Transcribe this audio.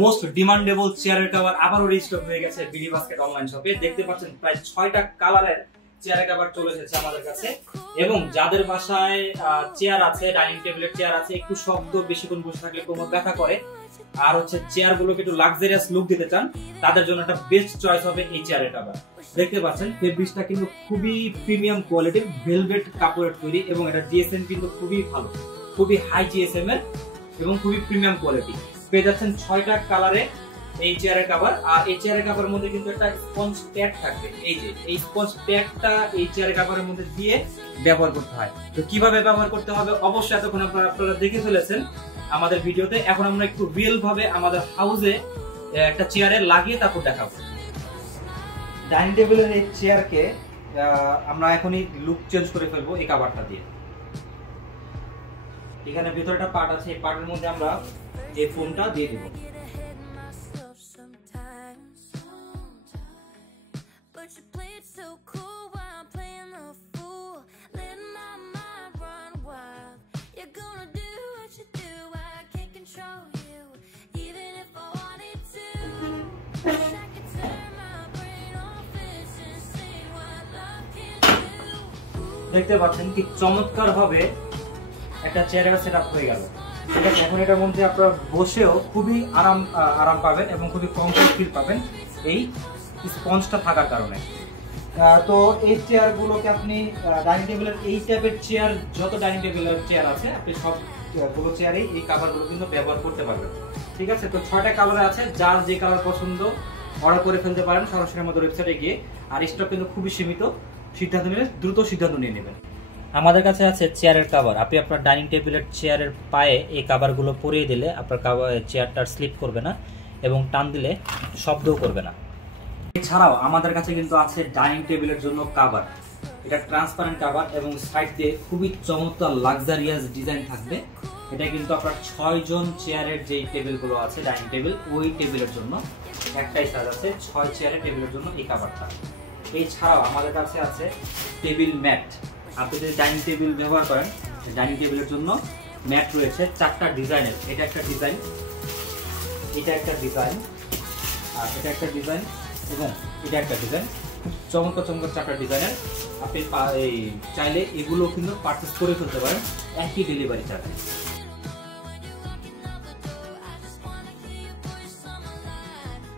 Most demandable চেয়ারের cover আবারও restock হয়ে গেছে বিডি বাস্কেট অনলাইন শপে। দেখতে পাচ্ছেন প্রায় 6টা কালারের চেয়ারের কভার চলে এসেছে আমাদের কাছে। এবং যাদের বাসায় চেয়ার আছে, ডাইনিং টেবিলের চেয়ার আছে, একটু শব্দ বেশিক্ষণ বসে থাকলে কোমর ব্যথা করে, আর হচ্ছে চেয়ার গুলোকে একটু লাক্সারিয়াস লুক দিতে চান, তাদের জন্য একটা বেস্ট চয়েস হবে এই চেয়ারের কভার। দেখতে পাচ্ছেন ফেব্রিক্সটা কিন্তু খুবই প্রিমিয়াম কোয়ালিটির ভেলভেট কাপড়ের তৈরি এবং এটা জিএসএম কিন্তু খুবই ভালো, খুবই হাই জিএসএম এর এবং খুবই প্রিমিয়াম কোয়ালিটি। পেয়ে যাচ্ছেন 6টা কালারে এই চেয়ারের কভার। আর এই চেয়ারের কভারের মধ্যে কিন্তু একটা স্পঞ্জ প্যাড থাকবে। এই যে এই স্পঞ্জ প্যাডটা এই চেয়ারের কভারের মধ্যে দিয়ে ব্যবহার করতে হয়। তো কিভাবে ব্যবহার করতে হবে অবশ্যই এতক্ষণ আপনারা দেখে ফেলেছেন আমাদের ভিডিওতে। এখন আমরা একটু রিয়েল ভাবে আমাদের হাউসে একটা চেয়ারে লাগিয়ে তারপর দেখাবো। ডাইনিং টেবিলের এই চেয়ারকে আমরা এখনই লুক চেঞ্জ করে ফেলবো এই কভারটা দিয়ে। এখানে ভিতরে একটা পার্ট আছে, এই পার্টের মধ্যে আমরা এই ফোমটা দিয়ে দেব। দেখতে পাচ্ছেন কি চমৎকার ভাবে একটা চেয়ারের সেটআপ হয়ে গেল। ঠিক আছে, এখন এটার মধ্যে আপনারা বসেও খুবই আরাম পাবেন এবং খুবই কমফোর্ট ফিল পাবেন এই স্পঞ্জটা থাকার কারণে। তো এই চেয়ারগুলোকে আপনি ডাইনিং টেবিলের এই টাইপের চেয়ার, যত ডাইনিং টেবিলের চেয়ার আছে আপনি সবগুলো চেয়ারেই এই কাভারগুলো কিন্তু ব্যবহার করতে পারবেন। ঠিক আছে, তো 6টা কালার আছে, যার যে কালার পছন্দ অর্ডার করে ফেলতে পারেন সরাসরি আমাদের ওয়েবসাইটে গিয়ে। আর স্টক কিন্তু খুবই সীমিত, সিদ্ধান্ত নিলে দ্রুত সিদ্ধান্ত নিয়ে নেবেন। আমাদের কাছে আছে চেয়ারের কভার। আপনি আপনার ডাইনিং টেবিলের চেয়ারের পায়ে এই কভারগুলো পরিয়ে দিলে আপনার চেয়ারটার স্লিপ করবে না এবং টান দিলে শব্দও করবে না। এছাড়াও আমাদের কাছে কিন্তু আছে ডাইনিং টেবিলের জন্য কভার। এটা ট্রান্সপারেন্ট কভার এবং সাইড দিয়ে খুবই চমৎকার লাক্সারিয়াস ডিজাইন থাকবে। এটা কিন্তু আপনার 6 জন চেয়ারের যে টেবিলগুলো আছে ডাইনিং টেবিল, ওই টেবিলের জন্য একটাই সাইজ আছে 6 চেয়ারের টেবিলের জন্য এই কভারটা। এছাড়াও আমাদের কাছে আছে টেবিল ম্যাট। আপনি যদি ডাইনিং টেবিল ব্যবহার করেন, ডাইনিং টেবিলের জন্য ম্যাট রয়েছে 4টা ডিজাইনের। এটা একটা ডিজাইন, এটা একটা ডিজাইন, আর এটা একটা ডিজাইন এবং এটা একটা ডিজাইন। চমৎকার 4টা ডিজাইনের। আপনি চাইলে এগুলো কিন্তু পারচেস করে ফেলতে পারেন একই ডেলিভারি চার্জে।